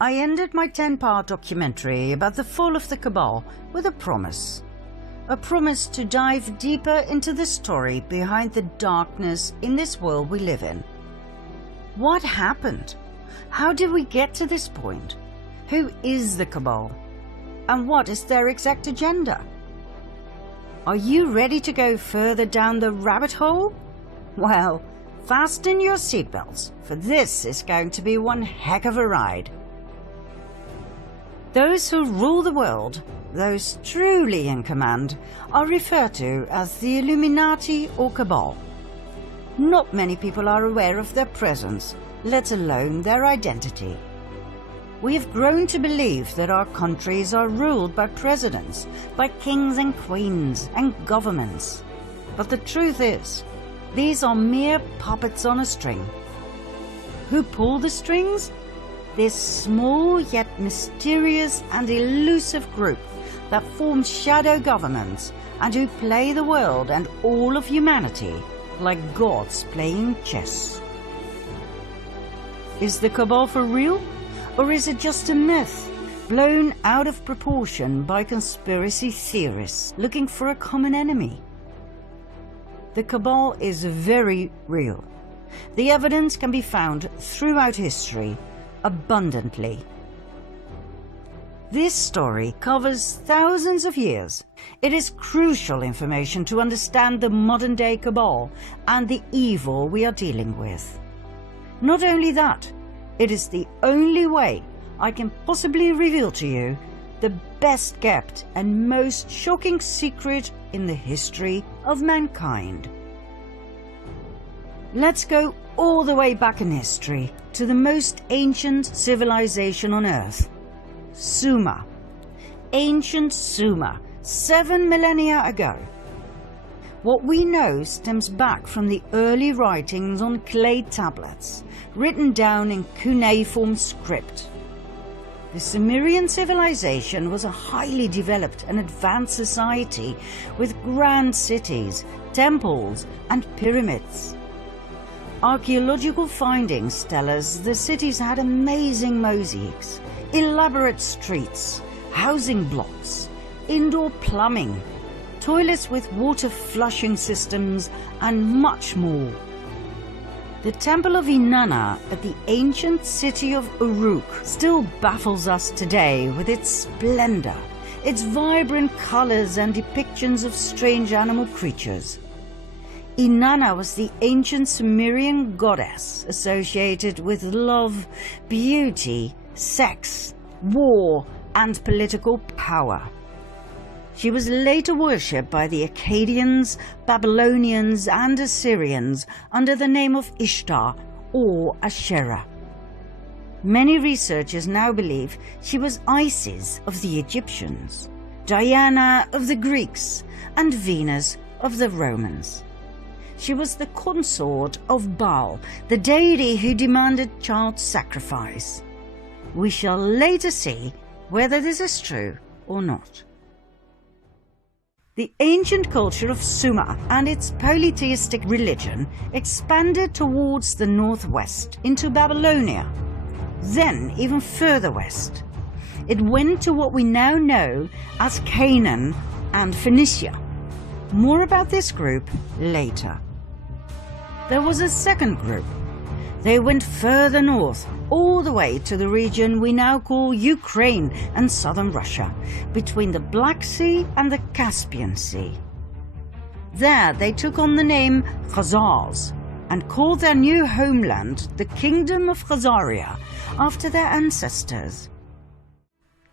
I ended my 10-part documentary about the fall of the Cabal with a promise. A promise to dive deeper into the story behind the darkness in this world we live in. What happened? How did we get to this point? Who is the Cabal? And what is their exact agenda? Are you ready to go further down the rabbit hole? Well, fasten your seatbelts, for this is going to be one heck of a ride. Those who rule the world, those truly in command, are referred to as the Illuminati or Cabal. Not many people are aware of their presence, let alone their identity. We have grown to believe that our countries are ruled by presidents, by kings and queens and governments. But the truth is, these are mere puppets on a string. Who pull the strings? This small yet mysterious and elusive group that forms shadow governments and who play the world and all of humanity like gods playing chess. Is the Cabal for real? Or is it just a myth, blown out of proportion by conspiracy theorists looking for a common enemy? The Cabal is very real. The evidence can be found throughout history, abundantly. This story covers thousands of years. It is crucial information to understand the modern-day Cabal and the evil we are dealing with. Not only that, it is the only way I can possibly reveal to you the best kept and most shocking secret in the history of mankind. Let's go all the way back in history to the most ancient civilization on Earth, Sumer. Ancient Sumer, 7 millennia ago. What we know stems back from the early writings on clay tablets, written down in cuneiform script. The Sumerian civilization was a highly developed and advanced society with grand cities, temples, and pyramids. Archaeological findings tell us the cities had amazing mosaics, elaborate streets, housing blocks, indoor plumbing, toilets with water flushing systems, and much more. The temple of Inanna at the ancient city of Uruk still baffles us today with its splendor, its vibrant colors and depictions of strange animal creatures. Inanna was the ancient Sumerian goddess associated with love, beauty, sex, war, and political power. She was later worshipped by the Akkadians, Babylonians, and Assyrians under the name of Ishtar or Asherah. Many researchers now believe she was Isis of the Egyptians, Diana of the Greeks, and Venus of the Romans. She was the consort of Baal, the deity who demanded child sacrifice. We shall later see whether this is true or not. The ancient culture of Sumer and its polytheistic religion expanded towards the northwest into Babylonia, then even further west. It went to what we now know as Canaan and Phoenicia. More about this group later. There was a second group. They went further north, all the way to the region we now call Ukraine and southern Russia, between the Black Sea and the Caspian Sea. There they took on the name Khazars and called their new homeland the Kingdom of Khazaria after their ancestors.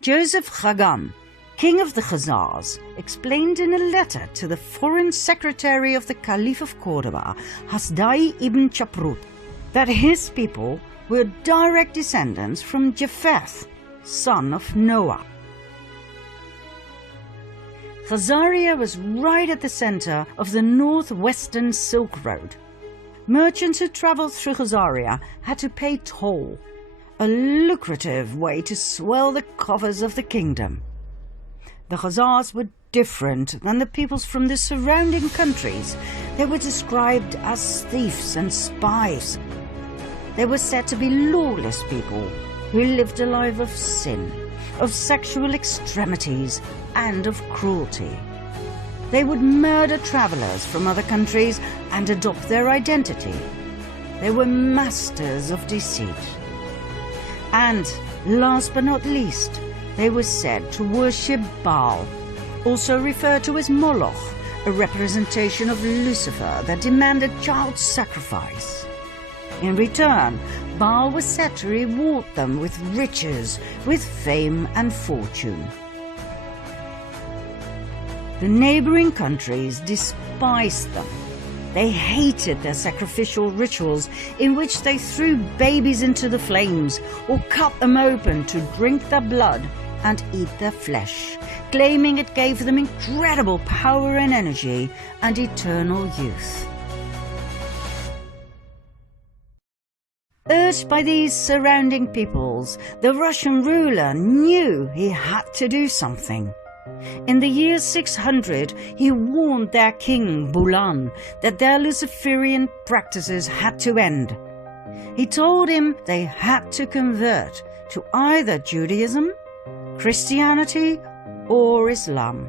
Joseph Chagam, king of the Khazars, explained in a letter to the foreign secretary of the Caliph of Cordoba, Hasdai ibn Chaprut, that his people were direct descendants from Japheth, son of Noah. Khazaria was right at the center of the northwestern Silk Road. Merchants who traveled through Khazaria had to pay toll, a lucrative way to swell the coffers of the kingdom. The Khazars were different than the peoples from the surrounding countries. They were described as thieves and spies. They were said to be lawless people, who lived a life of sin, of sexual extremities, and of cruelty. They would murder travelers from other countries and adopt their identity. They were masters of deceit. And, last but not least, they were said to worship Baal, also referred to as Moloch, a representation of Lucifer that demanded child sacrifice. In return, Baal was said to reward them with riches, with fame and fortune. The neighboring countries despised them. They hated their sacrificial rituals in which they threw babies into the flames or cut them open to drink their blood and eat their flesh, claiming it gave them incredible power and energy and eternal youth. Urged by these surrounding peoples, the Russian ruler knew he had to do something. In the year 600, he warned their king, Bulan, that their Luciferian practices had to end. He told him they had to convert to either Judaism, Christianity, or Islam.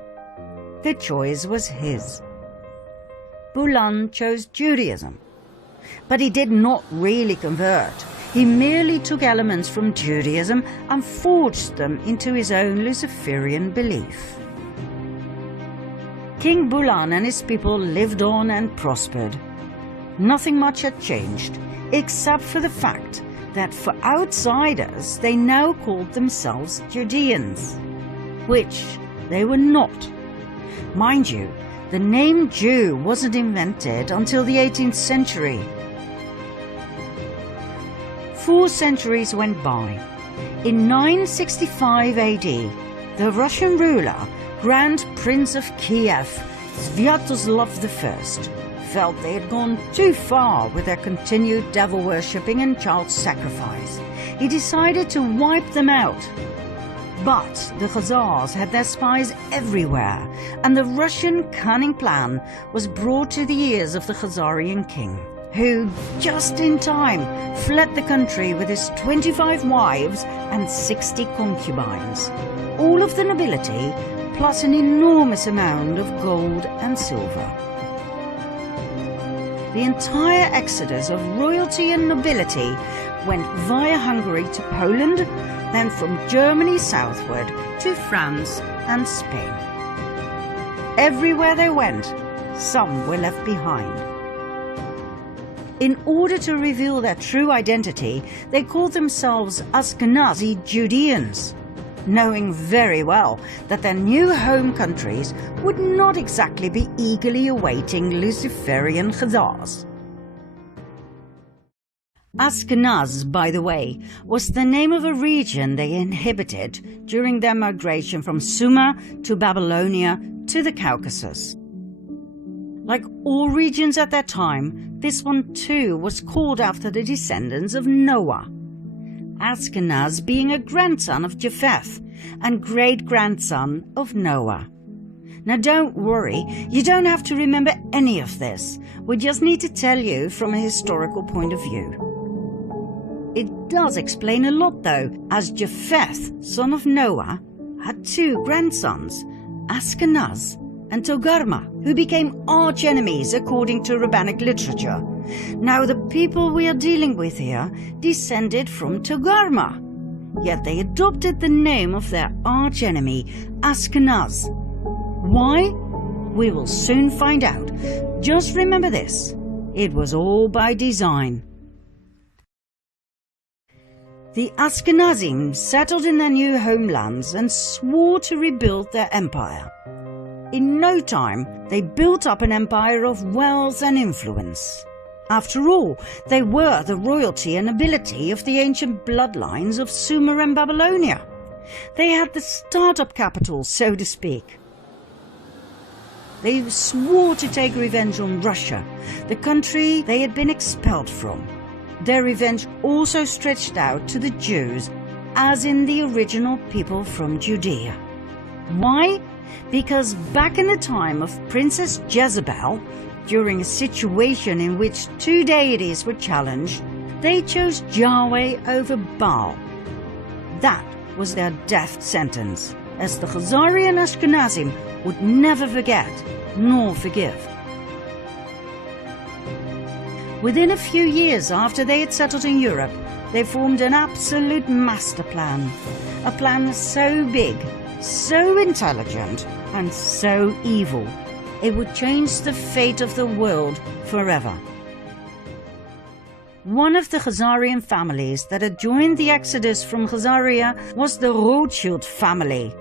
The choice was his. Bulan chose Judaism. But he did not really convert. He merely took elements from Judaism and forged them into his own Luciferian belief. King Bulan and his people lived on and prospered. Nothing much had changed, except for the fact that for outsiders they now called themselves Judeans, which they were not. Mind you, the name Jew wasn't invented until the 18th century. 4 centuries went by. In 965 AD, the Russian ruler, Grand Prince of Kiev, Sviatoslav I, felt they had gone too far with their continued devil-worshipping and child sacrifice. He decided to wipe them out. But the Khazars had their spies everywhere, and the Russian cunning plan was brought to the ears of the Khazarian king, who, just in time, fled the country with his 25 wives and 60 concubines, all of the nobility, plus an enormous amount of gold and silver. The entire exodus of royalty and nobility went via Hungary to Poland, then from Germany southward to France and Spain. Everywhere they went, some were left behind. In order to reveal their true identity, they called themselves Ashkenazi Judeans, knowing very well that their new home countries would not exactly be eagerly awaiting Luciferian Khazars. Ashkenaz, by the way, was the name of a region they inhabited during their migration from Sumer to Babylonia to the Caucasus. Like all regions at that time, this one too was called after the descendants of Noah, Ashkenaz being a grandson of Japheth and great-grandson of Noah. Now don't worry, you don't have to remember any of this. We just need to tell you from a historical point of view. It does explain a lot though, as Japheth, son of Noah, had 2 grandsons, Ashkenaz and Togarma, who became arch-enemies according to rabbinic literature. Now the people we are dealing with here descended from Togarma, yet they adopted the name of their arch-enemy, Ashkenaz. Why? We will soon find out. Just remember this, it was all by design. The Ashkenazim settled in their new homelands and swore to rebuild their empire. In no time, they built up an empire of wealth and influence. After all, they were the royalty and nobility of the ancient bloodlines of Sumer and Babylonia. They had the startup capital, so to speak. They swore to take revenge on Russia, the country they had been expelled from. Their revenge also stretched out to the Jews, as in the original people from Judea. Why? Because back in the time of Princess Jezebel, during a situation in which 2 deities were challenged, they chose Yahweh over Baal. That was their death sentence, as the Khazari and Ashkenazim would never forget nor forgive. Within a few years after they had settled in Europe, they formed an absolute master plan. A plan so big, so intelligent, and so evil, it would change the fate of the world forever. One of the Khazarian families that had joined the exodus from Khazaria was the Rothschild family.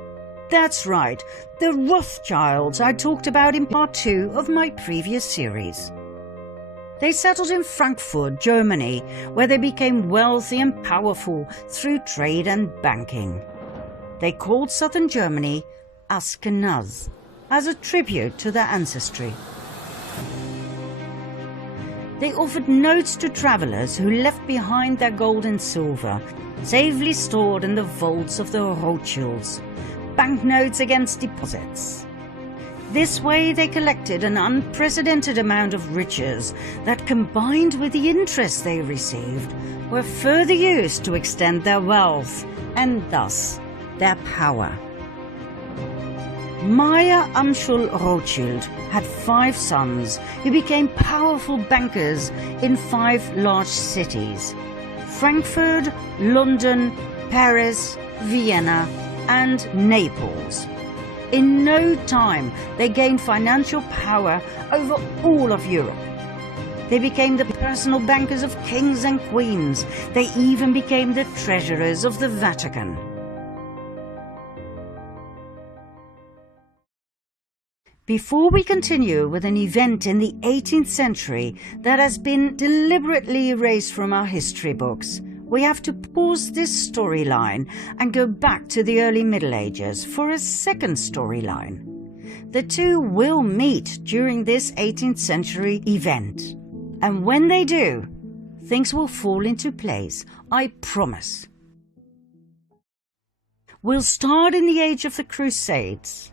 That's right, the Rothschilds I talked about in part 2 of my previous series. They settled in Frankfurt, Germany, where they became wealthy and powerful through trade and banking. They called southern Germany Ashkenaz, as a tribute to their ancestry. They offered notes to travelers who left behind their gold and silver, safely stored in the vaults of the Rothschilds, banknotes against deposits. This way they collected an unprecedented amount of riches that, combined with the interest they received, were further used to extend their wealth and thus their power. Meyer Amschel Rothschild had 5 sons who became powerful bankers in 5 large cities: Frankfurt, London, Paris, Vienna, and Naples. In no time, they gained financial power over all of Europe. They became the personal bankers of kings and queens. They even became the treasurers of the Vatican. Before we continue with an event in the 18th century that has been deliberately erased from our history books, we have to pause this storyline and go back to the early Middle Ages for a second storyline. The two will meet during this 18th century event, and when they do, things will fall into place, I promise. We'll start in the age of the Crusades.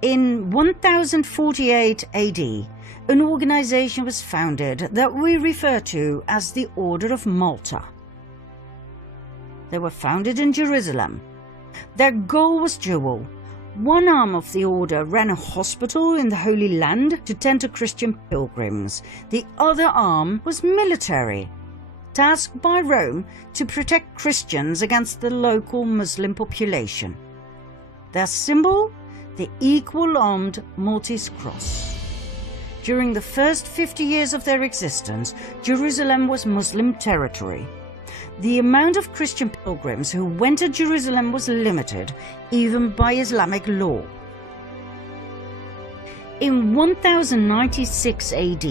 In 1048 AD, an organization was founded that we refer to as the Order of Malta. They were founded in Jerusalem. Their goal was dual. One arm of the order ran a hospital in the Holy Land to tend to Christian pilgrims. The other arm was military, tasked by Rome to protect Christians against the local Muslim population. Their symbol? The equal-armed Maltese cross. During the first 50 years of their existence, Jerusalem was Muslim territory. The amount of Christian pilgrims who went to Jerusalem was limited, even by Islamic law. In 1096 AD,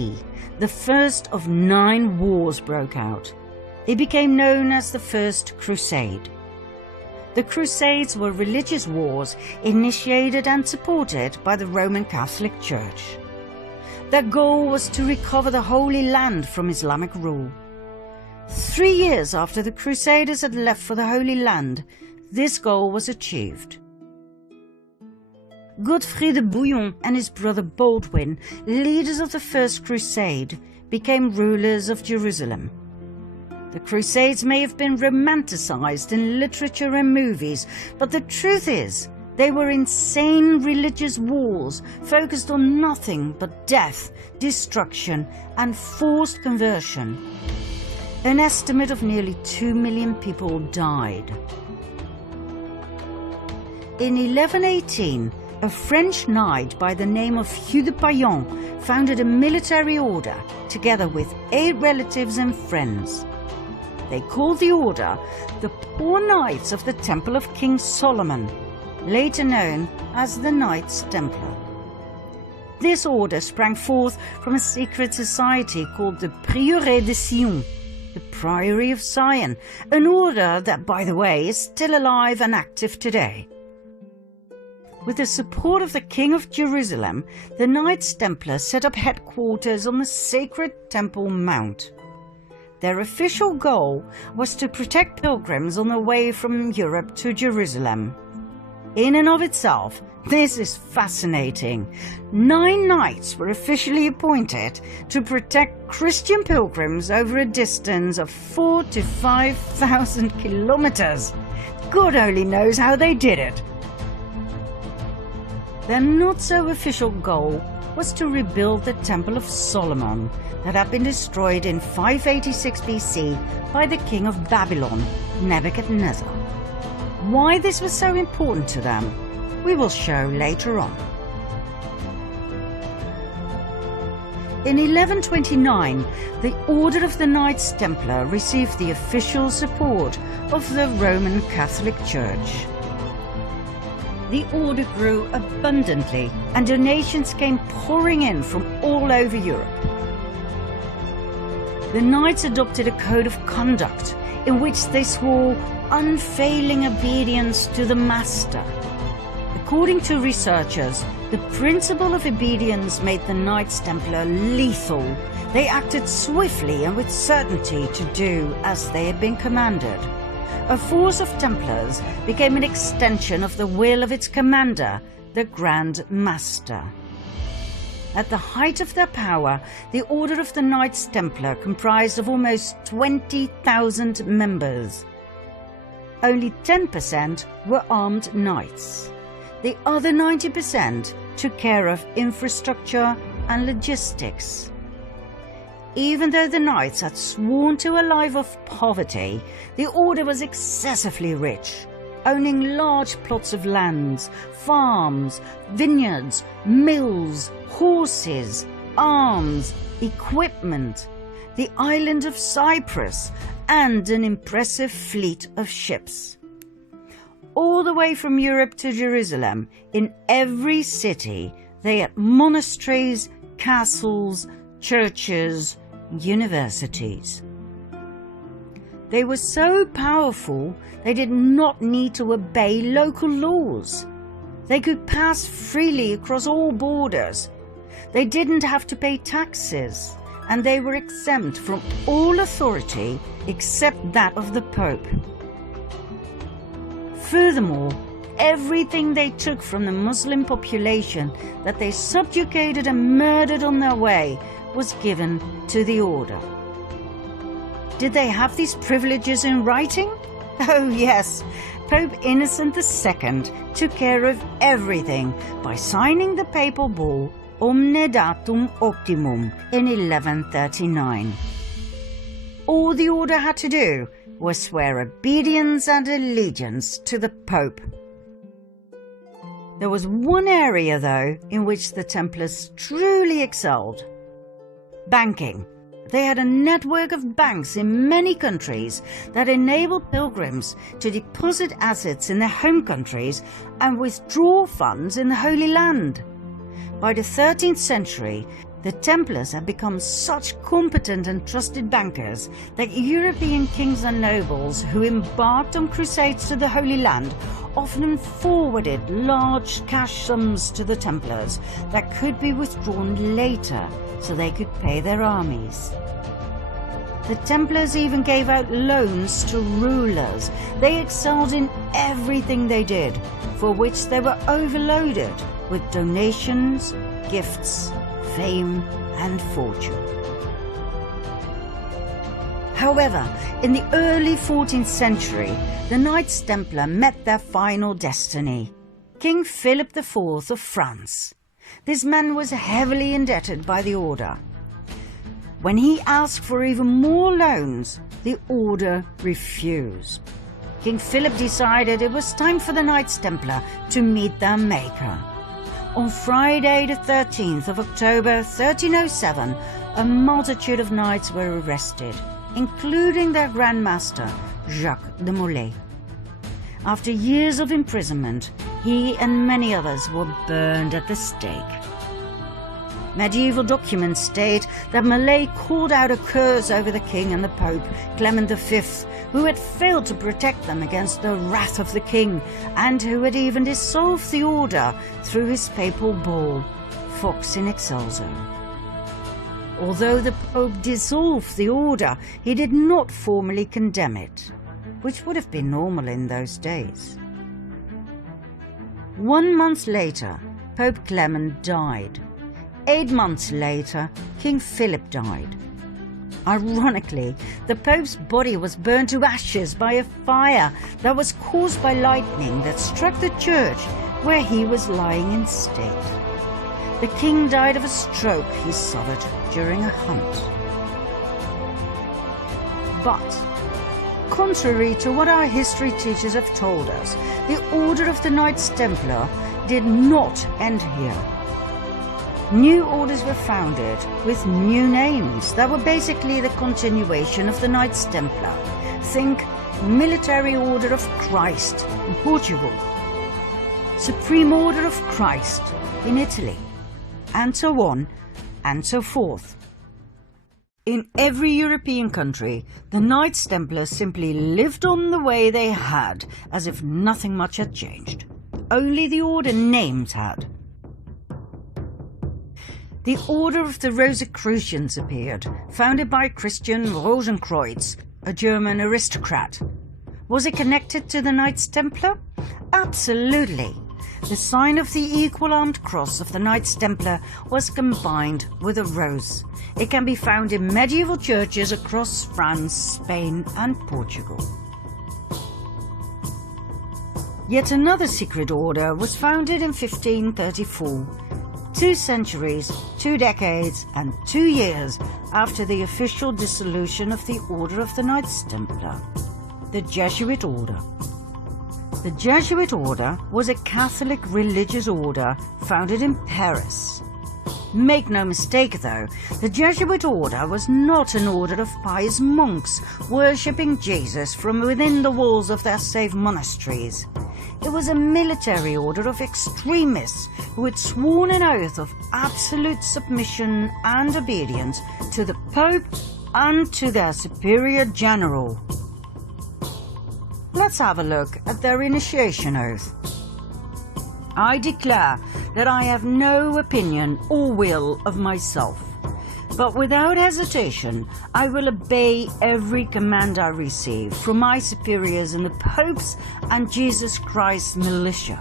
the first of 9 wars broke out. They became known as the First Crusade. The Crusades were religious wars initiated and supported by the Roman Catholic Church. Their goal was to recover the Holy Land from Islamic rule. 3 years after the Crusaders had left for the Holy Land, this goal was achieved. Godfrey de Bouillon and his brother Baldwin, leaders of the First Crusade, became rulers of Jerusalem. The Crusades may have been romanticized in literature and movies, but the truth is, they were insane religious wars focused on nothing but death, destruction, and forced conversion. An estimate of nearly 2 million people died. In 1118, a French knight by the name of Hugh de Payan founded a military order together with 8 relatives and friends. They called the order the Poor Knights of the Temple of King Solomon, later known as the Knights Templar. This order sprang forth from a secret society called the Prieuré de Sion, the Priory of Zion, an order that, by the way, is still alive and active today. With the support of the King of Jerusalem, the Knights Templar set up headquarters on the sacred Temple Mount. Their official goal was to protect pilgrims on the way from Europe to Jerusalem. In and of itself, this is fascinating. 9 knights were officially appointed to protect Christian pilgrims over a distance of 4,000 to 5,000 kilometers. God only knows how they did it. Their not-so-official goal was to rebuild the Temple of Solomon that had been destroyed in 586 BC by the king of Babylon, Nebuchadnezzar. Why this was so important to them, we will show later on. In 1129, the Order of the Knights Templar received the official support of the Roman Catholic Church. The order grew abundantly and donations came pouring in from all over Europe. The Knights adopted a code of conduct in which they swore unfailing obedience to the Master. According to researchers, the principle of obedience made the Knights Templar lethal. They acted swiftly and with certainty to do as they had been commanded. A force of Templars became an extension of the will of its commander, the Grand Master. At the height of their power, the Order of the Knights Templar comprised of almost 20,000 members. Only 10% were armed knights. The other 90% took care of infrastructure and logistics. Even though the knights had sworn to a life of poverty, the order was excessively rich, owning large plots of lands, farms, vineyards, mills, horses, arms, equipment, the island of Cyprus, and an impressive fleet of ships. All the way from Europe to Jerusalem, in every city, they had monasteries, castles, churches, universities. They were so powerful they did not need to obey local laws. They could pass freely across all borders. They didn't have to pay taxes, and they were exempt from all authority except that of the Pope. Furthermore, everything they took from the Muslim population that they subjugated and murdered on their way was given to the order. Did they have these privileges in writing? Oh yes, Pope Innocent II took care of everything by signing the papal bull Omne Datum Optimum in 1139. All the order had to do was swear obedience and allegiance to the Pope. There was one area, though, in which the Templars truly excelled: banking. They had a network of banks in many countries that enabled pilgrims to deposit assets in their home countries and withdraw funds in the Holy Land. By the 13th century, the Templars had become such competent and trusted bankers that European kings and nobles who embarked on crusades to the Holy Land often forwarded large cash sums to the Templars that could be withdrawn later so they could pay their armies. The Templars even gave out loans to rulers. They excelled in everything they did, for which they were overloaded with donations, gifts, fame and fortune. However, in the early 14th century, the Knights Templar met their final destiny: King Philip IV of France. This man was heavily indebted by the order. When he asked for even more loans, the order refused. King Philip decided it was time for the Knights Templar to meet their maker. On Friday the 13th of October 1307, a multitude of knights were arrested, including their Grand Master, Jacques de Molay. After years of imprisonment, he and many others were burned at the stake. Medieval documents state that Molay called out a curse over the king and the Pope, Clement V, who had failed to protect them against the wrath of the king, and who had even dissolved the order through his papal bull, Vox in Excelso. Although the Pope dissolved the order, he did not formally condemn it, which would have been normal in those days. 1 month later, Pope Clement died. 8 months later, King Philip died. Ironically, the Pope's body was burned to ashes by a fire that was caused by lightning that struck the church where he was lying in state. The king died of a stroke he suffered during a hunt. But, contrary to what our history teachers have told us, the Order of the Knights Templar did not end here. New orders were founded with new names that were basically the continuation of the Knights Templar. Think Military Order of Christ in Portugal, Supreme Order of Christ in Italy, and so on and so forth. In every European country, the Knights Templar simply lived on the way they had, as if nothing much had changed. Only the order names had. The Order of the Rosicrucians appeared, founded by Christian Rosenkreuz, a German aristocrat. Was it connected to the Knights Templar? Absolutely. The sign of the equal-armed cross of the Knights Templar was combined with a rose. It can be found in medieval churches across France, Spain and Portugal. Yet another secret order was founded in 1534. 2 centuries, 2 decades and 2 years after the official dissolution of the Order of the Knights Templar, the Jesuit Order. The Jesuit Order was a Catholic religious order founded in Paris. Make no mistake though, the Jesuit Order was not an order of pious monks worshipping Jesus from within the walls of their safe monasteries. It was a military order of extremists who had sworn an oath of absolute submission and obedience to the Pope and to their superior general. Let's have a look at their initiation oath. I declare that I have no opinion or will of myself, but without hesitation I will obey every command I receive from my superiors in the Pope's and Jesus Christ's militia.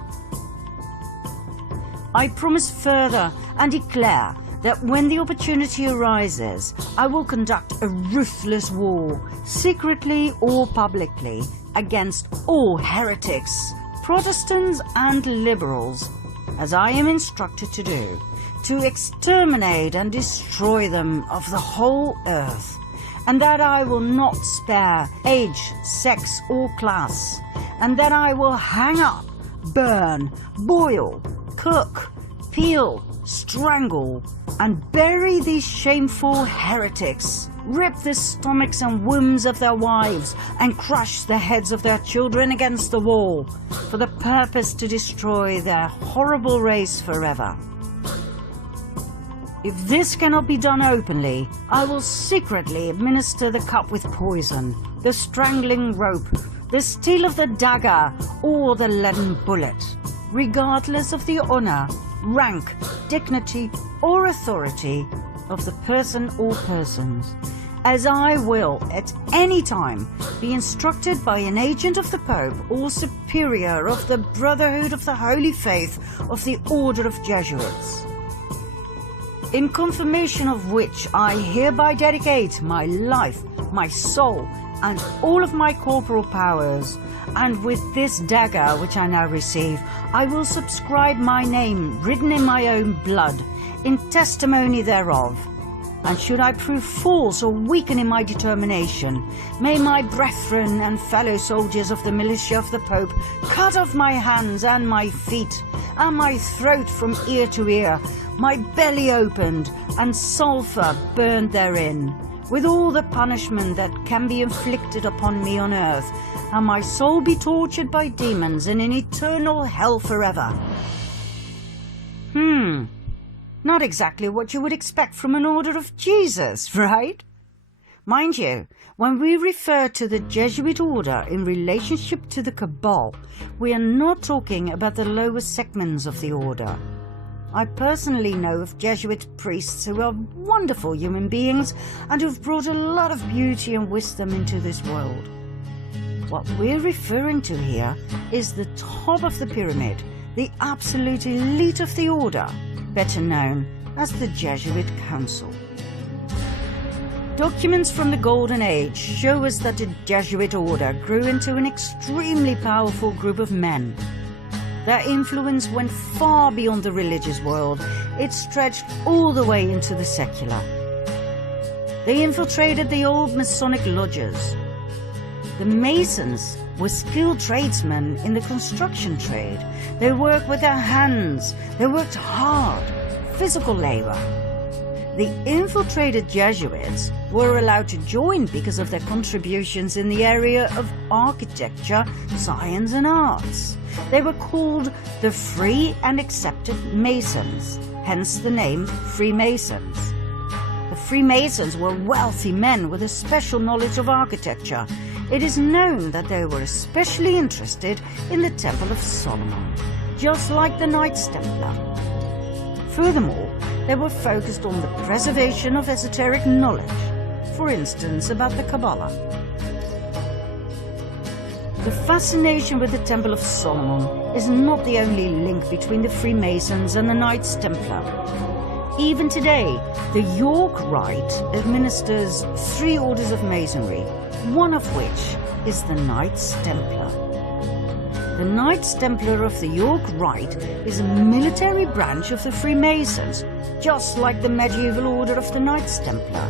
I promise further and declare that when the opportunity arises, I will conduct a ruthless war, secretly or publicly, against all heretics, Protestants and liberals, as I am instructed to do, to exterminate and destroy them of the whole earth, and that I will not spare age, sex or class, and that I will hang up, burn, boil, cook, peel, strangle, and bury these shameful heretics, rip the stomachs and wombs of their wives, and crush the heads of their children against the wall, for the purpose to destroy their horrible race forever. If this cannot be done openly, I will secretly administer the cup with poison, the strangling rope, the steel of the dagger, or the leaden bullet, regardless of the honor, rank, dignity, or authority of the person or persons, as I will at any time be instructed by an agent of the Pope or superior of the Brotherhood of the Holy Faith of the Order of Jesuits. In confirmation of which I hereby dedicate my life, my soul, and all of my corporal powers, and with this dagger which I now receive, I will subscribe my name written in my own blood, in testimony thereof. And should I prove false or weaken in my determination, may my brethren and fellow soldiers of the militia of the Pope cut off my hands and my feet, and my throat from ear to ear, my belly opened, and sulphur burned therein, with all the punishment that can be inflicted upon me on earth, and my soul be tortured by demons in an eternal hell forever. Not exactly what you would expect from an order of Jesus, right? Mind you, when we refer to the Jesuit order in relationship to the Cabal, we are not talking about the lower segments of the order. I personally know of Jesuit priests who are wonderful human beings and who've brought a lot of beauty and wisdom into this world. What we're referring to here is the top of the pyramid, the absolute elite of the order, better known as the Jesuit Council. Documents from the Golden Age show us that the Jesuit order grew into an extremely powerful group of men. Their influence went far beyond the religious world. It stretched all the way into the secular. They infiltrated the old Masonic lodges. The Masons were skilled tradesmen in the construction trade. They worked with their hands. They worked hard, physical labor. The infiltrated Jesuits were allowed to join because of their contributions in the area of architecture, science and arts. They were called the Free and Accepted Masons, hence the name Freemasons. The Freemasons were wealthy men with a special knowledge of architecture. It is known that they were especially interested in the Temple of Solomon, just like the Knights Templar. Furthermore, they were focused on the preservation of esoteric knowledge, for instance about the Cabal. The fascination with the Temple of Solomon is not the only link between the Freemasons and the Knights Templar. Even today, the York Rite administers 3 orders of Masonry, one of which is the Knights Templar. The Knights Templar of the York Rite is a military branch of the Freemasons, just like the medieval order of the Knights Templar.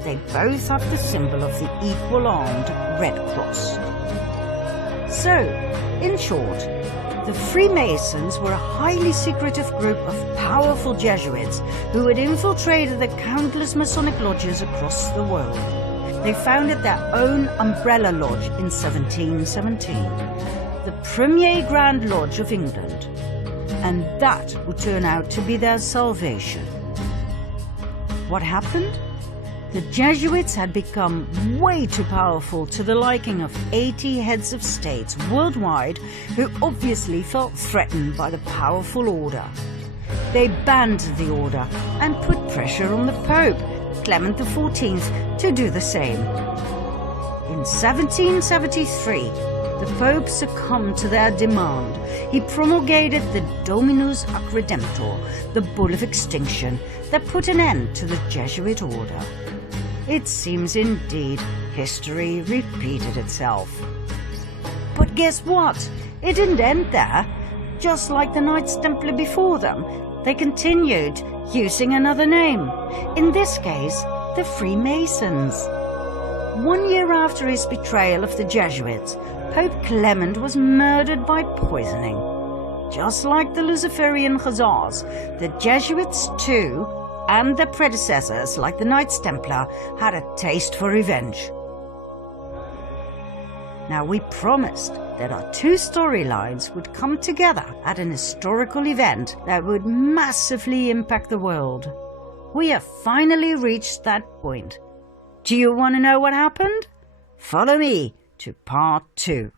They both have the symbol of the equal-armed Red Cross. So, in short, the Freemasons were a highly secretive group of powerful Jesuits who had infiltrated the countless Masonic lodges across the world. They founded their own umbrella lodge in 1717, the Premier Grand Lodge of England, and that would turn out to be their salvation. What happened? The Jesuits had become way too powerful to the liking of 80 heads of states worldwide who obviously felt threatened by the powerful order. They banned the order and put pressure on the Pope, Clement XIV, to do the same. In 1773, the Pope succumbed to their demand. He promulgated the Dominus ac Redemptor, the Bull of Extinction, that put an end to the Jesuit order. It seems indeed history repeated itself. But guess what? It didn't end there. Just like the Knights Templar before them, they continued using another name. In this case, the Freemasons. 1 year after his betrayal of the Jesuits, Pope Clement was murdered by poisoning. Just like the Luciferian Hussars, the Jesuits too, and their predecessors like the Knights Templar, had a taste for revenge. Now, we promised that our 2 storylines would come together at an historical event that would massively impact the world. We have finally reached that point. Do you want to know what happened? Follow me to part 2.